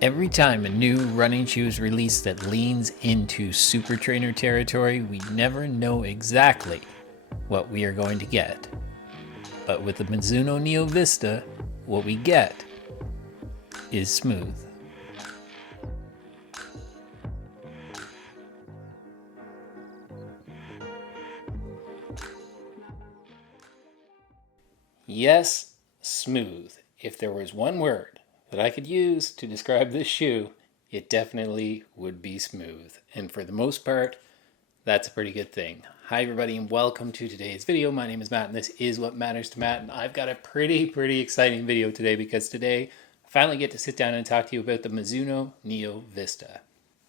Every time a new running shoe is released that leans into super trainer territory, we never know exactly what we are going to get. But with the Mizuno Neo Vista, what we get is smooth. Yes, smooth. If there was one word that I could use to describe this shoe, it definitely would be smooth. And for the most part, that's a pretty good thing. Hi everybody and welcome to today's video. My name is Matt and this is What Matters to Matt, and I've got a pretty exciting video today because today I finally get to sit down and talk to you about the Mizuno Neo Vista.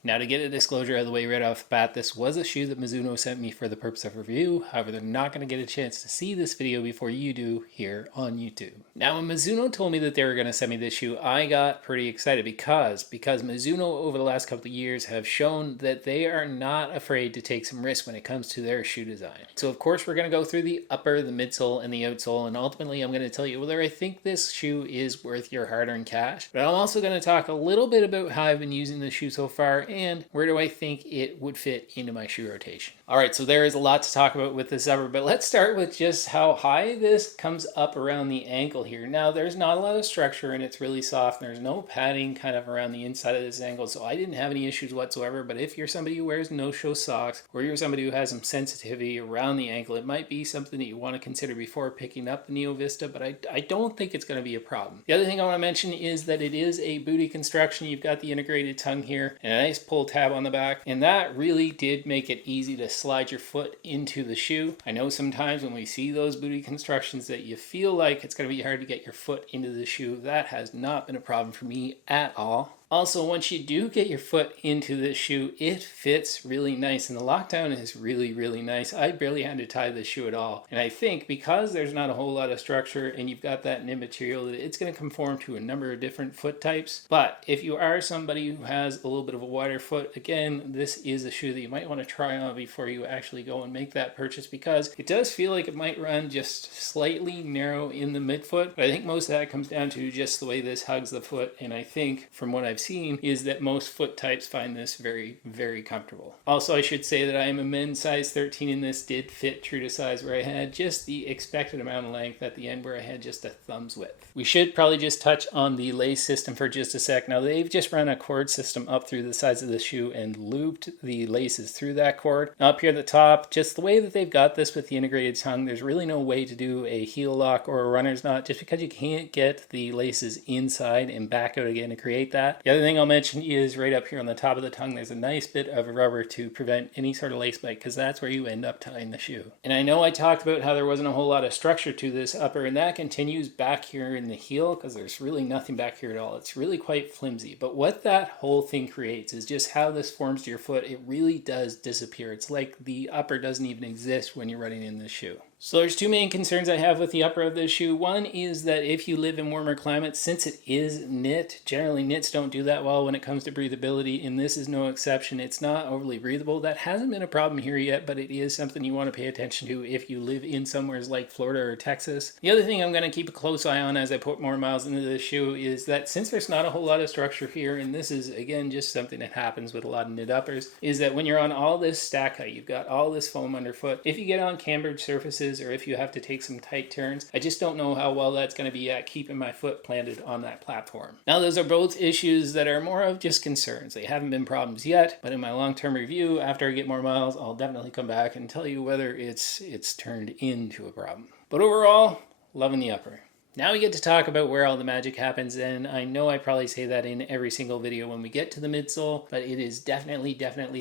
Now, to get a disclosure out of the way right off the bat, this was a shoe that Mizuno sent me for the purpose of review. However, they're not going to get a chance to see this video before you do here on YouTube. Now, when Mizuno told me that they were going to send me this shoe, I got pretty excited because Mizuno over the last couple of years have shown that they are not afraid to take some risk when it comes to their shoe design. So, of course, we're going to go through the upper, the midsole, and the outsole, and ultimately I'm going to tell you whether I think this shoe is worth your hard-earned cash. But I'm also going to talk a little bit about how I've been using this shoe so far and where do I think it would fit into my shoe rotation. All right, so there is a lot to talk about with this upper, but let's start with just how high this comes up around the ankle here. Now, there's not a lot of structure and it's really soft. And there's no padding kind of around the inside of this ankle, so I didn't have any issues whatsoever. But if you're somebody who wears no-show socks or you're somebody who has some sensitivity around the ankle, it might be something that you want to consider before picking up the Neo Vista, but I don't think it's going to be a problem. The other thing I want to mention is that it is a booty construction. You've got the integrated tongue here and a nice pull tab on the back, and that really did make it easy to slide your foot into the shoe. I know sometimes when we see those booty constructions that you feel like it's going to be hard to get your foot into the shoe. That has not been a problem for me at all. Also, once you do get your foot into this shoe, it fits really nice, and the lockdown is really nice. I barely had to tie this shoe at all, and I think because there's not a whole lot of structure and you've got that knit material, that it's going to conform to a number of different foot types. But if you are somebody who has a little bit of a wider foot, again, this is a shoe that you might want to try on before you actually go and make that purchase, because it does feel like it might run just slightly narrow in the midfoot, but I think most of that comes down to just the way this hugs the foot, and I think from what I've seen is that most foot types find this very comfortable. Also, I should say that I am a men's size 13 and this did fit true to size, where I had just the expected amount of length at the end, where I had just a thumb's width. We should probably just touch on the lace system for just a sec. Now, they've just run a cord system up through the sides of the shoe and looped the laces through that cord. Now, up here at the top, just the way that they've got this with the integrated tongue, there's really no way to do a heel lock or a runner's knot just because you can't get the laces inside and back out again to create that. The other thing I'll mention is right up here on the top of the tongue, there's a nice bit of rubber to prevent any sort of lace bite, because that's where you end up tying the shoe. And I know I talked about how there wasn't a whole lot of structure to this upper, and that continues back here in the heel because there's really nothing back here at all. It's really quite flimsy. But what that whole thing creates is just how this forms to your foot. It really does disappear. It's like the upper doesn't even exist when you're running in this shoe. So there's two main concerns I have with the upper of this shoe. One is that if you live in warmer climates, since it is knit, generally knits don't do that well when it comes to breathability, and this is no exception. It's not overly breathable. That hasn't been a problem here yet, but it is something you want to pay attention to if you live in somewhere like Florida or Texas. The other thing I'm going to keep a close eye on as I put more miles into this shoe is that since there's not a whole lot of structure here, and this is again just something that happens with a lot of knit uppers, is that when you're on all this stack height, you've got all this foam underfoot. If you get on cambered surfaces or if you have to take some tight turns, I just don't know how well that's going to be at keeping my foot planted on that platform. Now, those are both issues that are more of just concerns. They haven't been problems yet, but in my long-term review, after I get more miles, I'll definitely come back and tell you whether it's turned into a problem. But overall, loving the upper. Now we get to talk about where all the magic happens, and I know I probably say that in every single video when we get to the midsole, but it is definitely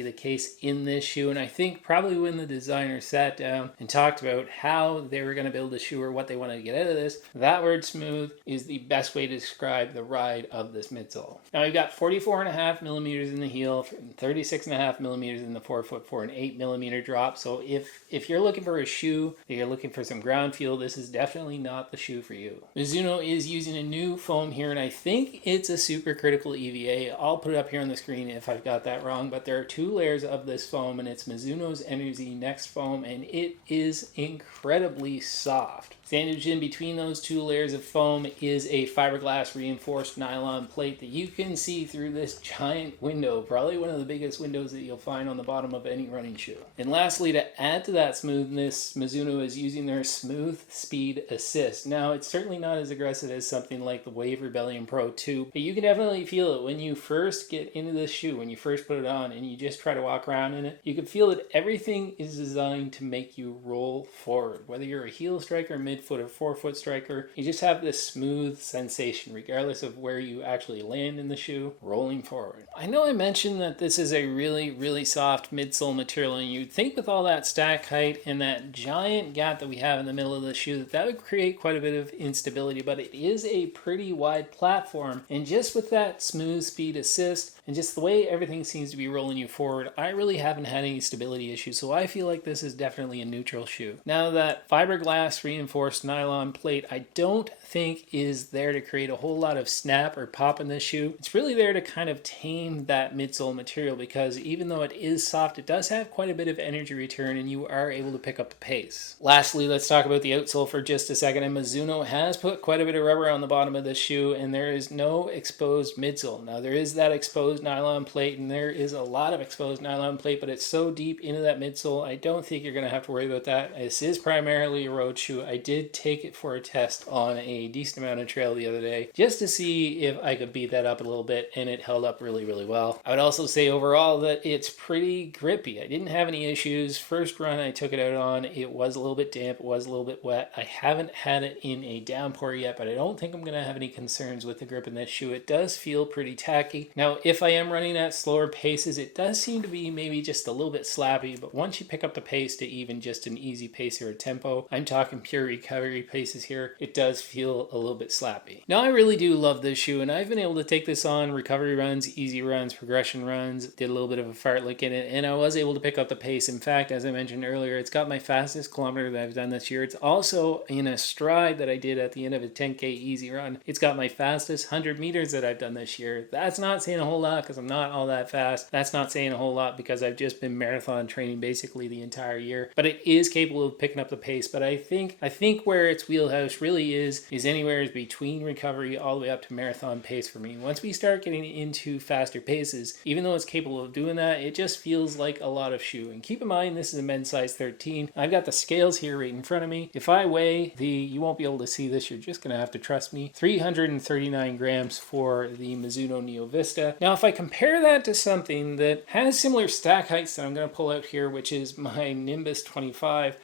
the case in this shoe, and I think probably when the designer sat down and talked about how they were going to build a shoe or what they wanted to get out of this, that word smooth is the best way to describe the ride of this midsole. Now we've got 44.5 millimeters in the heel, 36.5 millimeters in the forefoot for an 8 millimeter drop, so if you're looking for a shoe, if you're looking for some ground feel, this is definitely not the shoe for you. Mizuno is using a new foam here, and I think it's a supercritical EVA. I'll put it up here on the screen if I've got that wrong, but there are two layers of this foam, and it's Mizuno's Energy Next foam, and it is incredibly soft. Sandwiched in between those two layers of foam is a fiberglass reinforced nylon plate that you can see through this giant window, probably one of the biggest windows that you'll find on the bottom of any running shoe. And lastly, to add to that smoothness, Mizuno is using their Smooth Speed Assist. Now, it's certainly not as aggressive as something like the Wave Rebellion Pro 2, but you can definitely feel it when you first get into this shoe, when you first put it on and you just try to walk around in it. You can feel that everything is designed to make you roll forward. Whether you're a heel striker, midfoot, or forefoot striker, you just have this smooth sensation regardless of where you actually land in the shoe, rolling forward. I know I mentioned that this is a really soft midsole material, and you'd think with all that stack height and that giant gap that we have in the middle of the shoe that would create quite a bit of instability, but it is a pretty wide platform, and just with that Smooth Speed Assist and just the way everything seems to be rolling you forward, I really haven't had any stability issues, so I feel like this is definitely a neutral shoe. Now, that fiberglass reinforced nylon plate I don't think is there to create a whole lot of snap or pop in this shoe. It's really there to kind of tame that midsole material, because even though it is soft, it does have quite a bit of energy return and you are able to pick up the pace. Lastly, let's talk about the outsole for just a second. And Mizuno has put quite a bit of rubber on the bottom of this shoe, and there is no exposed midsole. Now, there is that exposed nylon plate, and there is a lot of exposed nylon plate, but it's so deep into that midsole, I don't think you're going to have to worry about that. This is primarily a road shoe. I did take it for a test on a decent amount of trail the other day just to see if I could beat that up a little bit, and it held up really well. I would also say overall that it's pretty grippy. I didn't have any issues. First run I took it out on, it was a little bit damp, it was a little bit wet. I haven't had it in a downpour yet, but I don't think I'm going to have any concerns with the grip in this shoe. It does feel pretty tacky. Now, if I am running at slower paces, it does seem to be maybe just a little bit slappy, but once you pick up the pace to even just an easy pace or a tempo, I'm talking pure recovery paces here, it does feel a little bit slappy. Now, I really do love this shoe, and I've been able to take this on recovery runs, easy runs, progression runs, did a little bit of a fartlek in it, and I was able to pick up the pace. In fact, as I mentioned earlier, it's got my fastest kilometer that I've done this year. It's also in a stride that I did at the end of a 10K easy run. It's got my fastest 100 meters that I've done this year. That's not saying a whole lot because I'm not all that fast. That's not saying a whole lot because I've just been marathon training basically the entire year, but it is capable of picking up the pace. But I think where its wheelhouse really is anywhere between recovery all the way up to marathon pace for me. Once we start getting into faster paces, even though it's capable of doing that, it just feels like a lot of shoe. And keep in mind, this is a men's size 13. I've got the scales here right in front of me. If I weigh you won't be able to see this, you're just going to have to trust me, 339 grams for the Mizuno Neo Vista. Now, if I compare that to something that has similar stack heights that I'm going to pull out here, which is my Nimbus 25,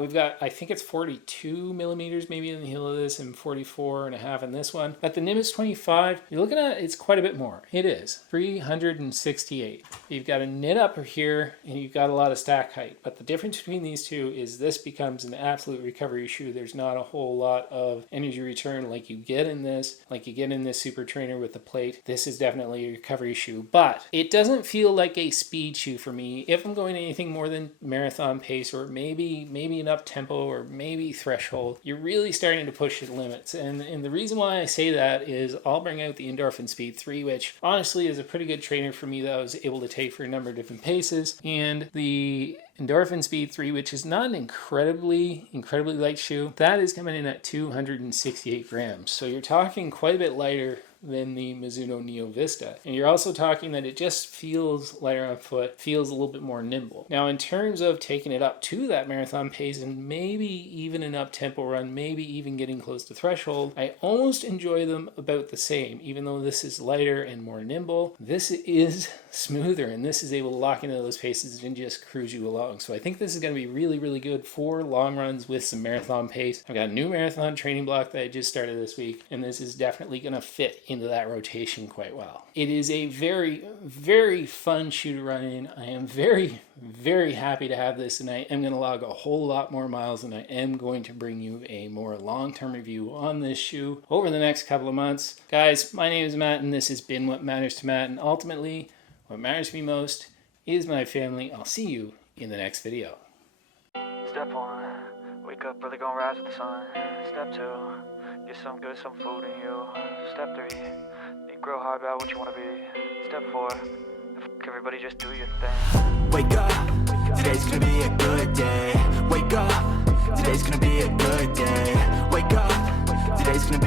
we've got, I think it's 42 millimeters maybe in the heel of this and 44 and a half in this one. But the Nimbus 25, you're looking at, it's quite a bit more. It is 368. You've got a knit upper here and you've got a lot of stack height. But the difference between these two is this becomes an absolute recovery shoe. There's not a whole lot of energy return like you get in this Super Trainer with the plate. This is definitely a recovery shoe, but it doesn't feel like a speed shoe for me. If I'm going anything more than marathon pace or maybe an up tempo or maybe threshold, you're really starting to push the limits. And the reason why I say that is I'll bring out the Endorphin Speed 3, which honestly is a pretty good trainer for me that I was able to take for a number of different paces, and the Endorphin Speed 3, which is not an incredibly light shoe, that is coming in at 268 grams. So you're talking quite a bit lighter than the Mizuno Neo Vista. And you're also talking that it just feels lighter on foot, feels a little bit more nimble. Now, in terms of taking it up to that marathon pace and maybe even an up-tempo run, maybe even getting close to threshold, I almost enjoy them about the same. Even though this is lighter and more nimble, this is smoother, and this is able to lock into those paces and just cruise you along. So I think this is going to be really good for long runs with some marathon pace. I've got a new marathon training block that I just started this week, and this is definitely going to fit into that rotation quite well. It is a very fun shoe to run in. I am very happy to have this, and I am going to log a whole lot more miles, and I am going to bring you a more long-term review on this shoe over the next couple of months. Guys, my name is Matt, and this has been What Matters to Matt, and ultimately, what matters to me most is my family. I'll see you in the next video. Step 1, wake up early, gonna rise with the sun. Step 2, get some food in you. Step 3, think real hard about what you wanna be. Step 4, everybody just do your thing. Wake up, today's gonna be a good day. Wake up, Today's gonna be a good day. Wake up, today's gonna be